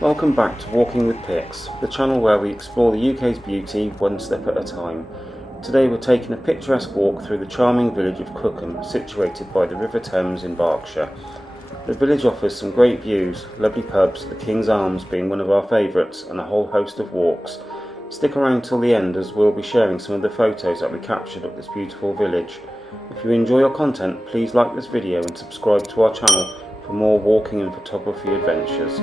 Welcome back to Walking with Pics, the channel where we explore the UK's beauty one step at a time. Today we're taking a picturesque walk through the charming village of Cookham, situated by the River Thames in Berkshire. The village offers some great views, lovely pubs, the King's Arms being one of our favourites, and a whole host of walks. Stick around till the end as we'll be sharing some of the photos that we captured of this beautiful village. If you enjoy our content, please like this video and subscribe to our channel for more walking and photography adventures.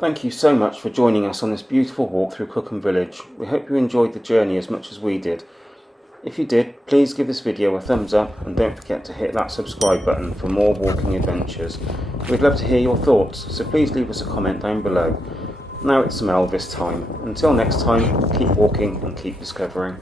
Thank you so much for joining us on this beautiful walk through Cookham Village. We hope you enjoyed the journey as much as we did. If you did, please give this video a thumbs up and don't forget to hit that subscribe button for more walking adventures. We'd love to hear your thoughts, so please leave us a comment down below. Now it's some Elvis time. Until next time, keep walking and keep discovering.